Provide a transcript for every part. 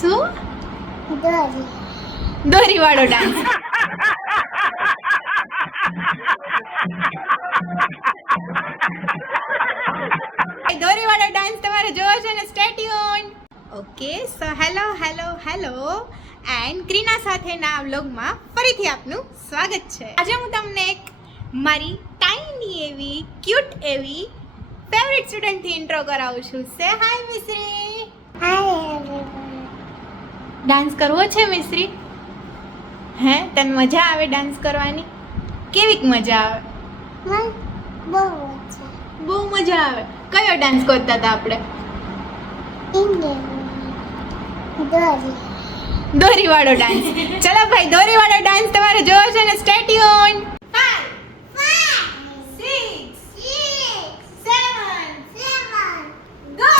શું? દોરી વાળો ડાન્સ. દોરી વાળો ડાન્સ તમારે જોવો છે ને? Stay tune. Okay, so hello and Krina સાથેના આ વ્લોગમાં ફરીથી આપનું સ્વાગત છે. આજે હું તમને એક મારી ટાઈની એવી ક્યુટ એવી ફેવરિટ સ્ટુડન્ટથી ઇન્ટ્રો કરાવું છું. સે હાય મિશ્રી. ડાન્સ કરવો છે મિશ્રી? હે, તને મજા આવે ડાન્સ કરવાની? કેવીક મજા આવે? બહુ મજા આવે. કયો ડાન્સ કરતા હતા આપણે? દોરી વાળો ડાન્સ. ચલો ભાઈ, દોરી વાળો ડાન્સ તમારે જોવો છે ને? Stay tune. 5 6 7 ગો.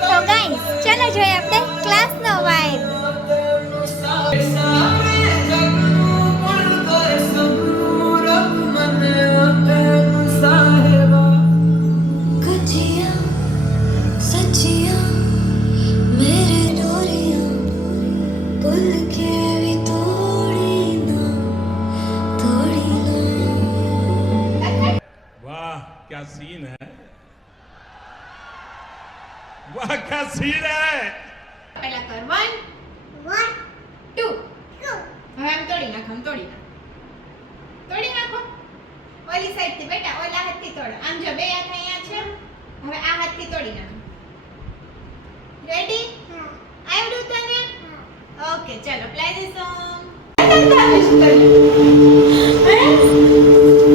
તો ગાઈસ, ચલો જોઈએ આપણે ક્લાસનો વાઇબ. क्या सीन है, वाह क्या सीन है. પહેલા કર 1 2. હવે આમ તોડી નાખો. તોડી નાખો. ઓલી સાઈડ થી બેટા, ઓલા હાથથી તોડો. આમ જો બે હાથ અહીંયા છે. હવે આ હાથથી તોડી નાખો. રેડી? આવડું તને? ઓકે, ચલો પ્લે ધ સોંગ.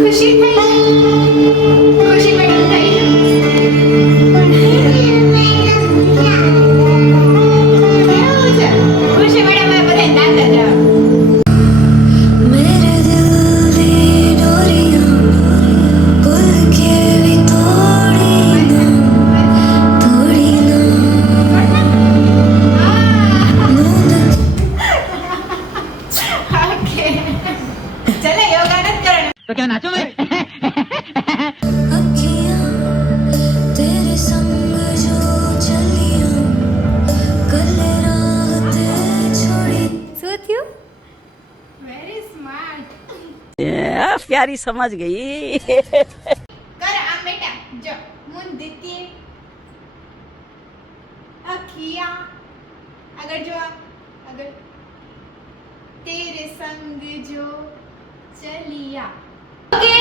ખુશી થઈ ગઈ. ખુશી મેડમ થઈ ગઈ. ખુશી મેડમ એ બધા દાંત જ तो क्या नाचो मैं? Very smart. प्यारी समझ गई. કર આમ બેટા. જો મુંહ દીતી અખિયા. આગળ જો, આગળ. તેરે સંગ જો ચલિયા. ઓકે,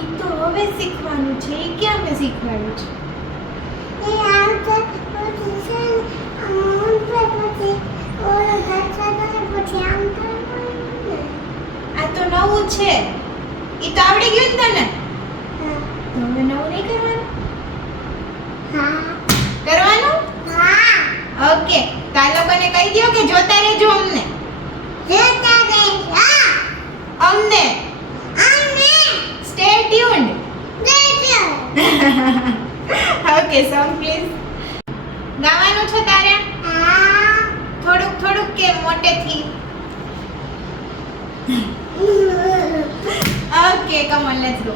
એ તો હવે શીખવાનું છે. એ ક્યાં મેં શીખવાડ્યું છે? આ તો નવું છે. એ તો આવડી ગયું ને તને? તો હવે નવું નહીં કરવાનું? કરવાનું? ઓકે, તો આ લોકોને કહી દો કે જોતા રહેજો અમને. Stay tuned. Okay, song please. ગાવાનું છે તારે? થોડુંક કે મોટેથી? Okay, come on, let's go.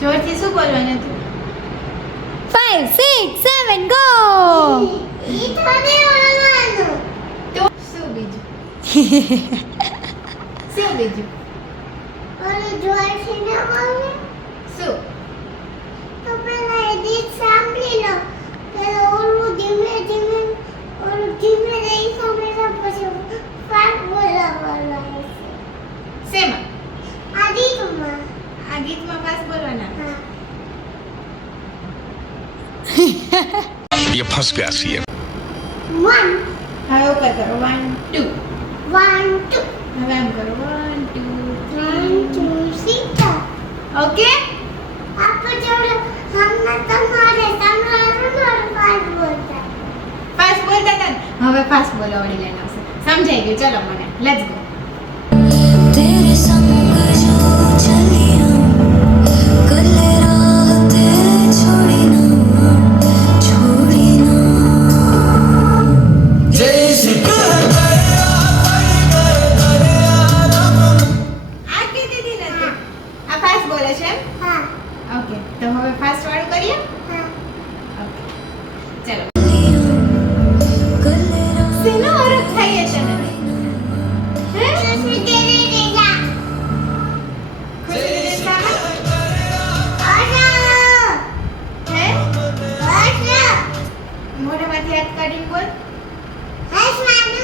જોરથી શું બોલવાનું હતું? 5 6 7 ગો. તો શું બીજું? શું બીજું? શું? તો પેલા ગીત સાંભળી લો. પેલા ઓલું ધીમે ધીમે રહી સાંભળે પછી ફાટ બોલાવવાનું. શેમાં? આદિ ये फंस गया सीएम। 1 હવે ઉપર કરો 1 2 1 2 હવે આમ કરો 1 2 1 2 3 ઓકે आप जोड़ो हमने तुम्हारे पास बोलता ફાસ્ટ બોલતા હતા ને? હવે ફાસ્ટ બોલો વળી લઈને આવશે સમજાઈ ગયું ચલો મને લેટ્સ ગો तेरे संग जो चलिया कल रात छोड़ी ना આ કીધી હતી ને તું? આ ફાસ્ટ બોલે છે એમ? हाँ ઓકે તો હવે ફાસ્ટ વાળું કરીએ हाँ ઓકે ચલો कल रात શેનો અરગ થાય છે ને હે खुशी तेरी देगा ખુશી દિશામાં आजा હે आजा મોઢામાંથી હાથ કાઢીને બોલ हंस मानू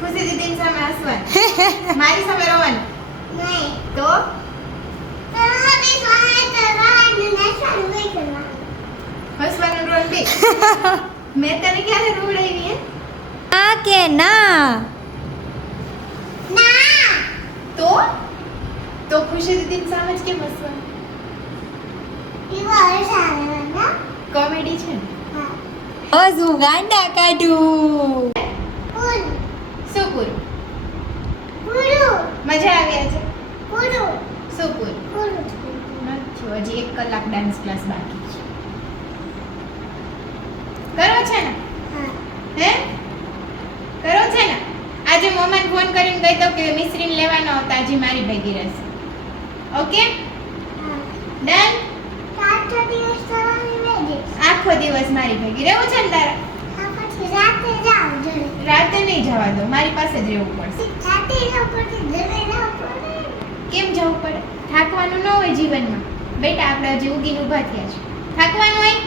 ખુશી દીદીની સામે હસવાનું મારી સામે રોવાનું नहीं તો तो अभी सोने तो रात में नशा नहीं करना હસવાનું રોલ બી મેં તને ક્યારે રોવડાવી હે आ के ना ना તો ખુશી દીદીની સામે જ કેમ હસવાનું ये वर्ष आ रहा ना કોમેડી છે ને हाँ हजू गांडा काढू फूल શું પૂરું फूलू મજા આવી આજે फूलू શું પૂરું फूलू નથી હજી 1 કલાક ડાન્સ ક્લાસ બાકી છે કરો છે ને हाँ હે કરો છે ને આજે મમ્માને ફોન કરીને કહી દો કે મિશ્રીને લેવાનો આવતા આજે મારી ભેગી રહેશે ઓકે हाँ ડન रात दिवस करવાની વેડી આખો દિવસ મારી ભેગી રહેવું છે ને તારે આ પછી રાતે જાવ જરે રાતે નહીં જવા દો મારી પાસે જ રહેવું પડશે રાતે જાવ પછી જરે ના પડે કેમ જવું પડે થાકવાનું ન હોય જીવનમાં બેટા આપણે હજી ઉગીને ઊભા થયા છે થાકવાનું હોય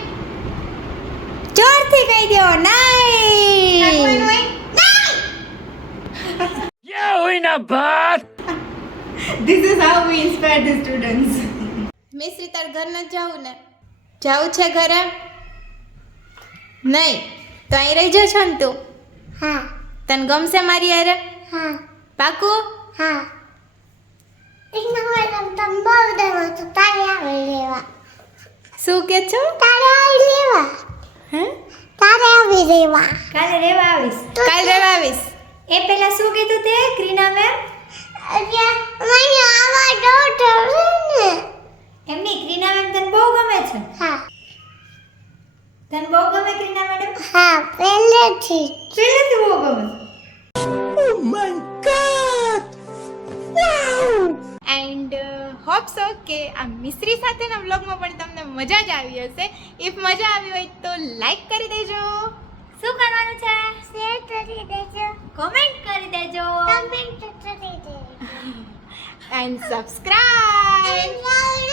जोर थी कही दियो થાકવાનું नहीं હોય ये हुई ना बात। This is how we inspire the students. Mishri તાર ઘર ન જાવું ને જાવું છે ઘરે નહીં તો અહીં રહી જશો ને તું હા તને ગમશે મારી હારે હા પાકું હા એક નંબર તમ બોલ દેવો તો તારે આવે લેવા શું કે છો તારે આવી લેવા હે તારે આવી લેવા કાલે રેવા આવીશ કાલ રહેવા આવીશ એ પેલા શું કીધું તે ક્રીના મેમ મને આવા ડોટ ને એમની ક્રીના મેમ તને બહુ ગમે છે હા તને બહુ ગમે ક્રીના મેડમ હા પહેલેથી પહેલેથી બહુ ગમે એન્ડ હોપ સો કે આ મિશ્રી સાથેના વ્લોગમાં પણ તમને મજા જ આવી હશે ઇફ મજા આવી હોય તો લાઈક કરી દેજો શું કરવાનું છે શેર કરી દેજો કોમેન્ટ કરી દેજો કમેન્ટ કરી દેજો એન્ડ સબસ્ક્રાઇબ લાઈક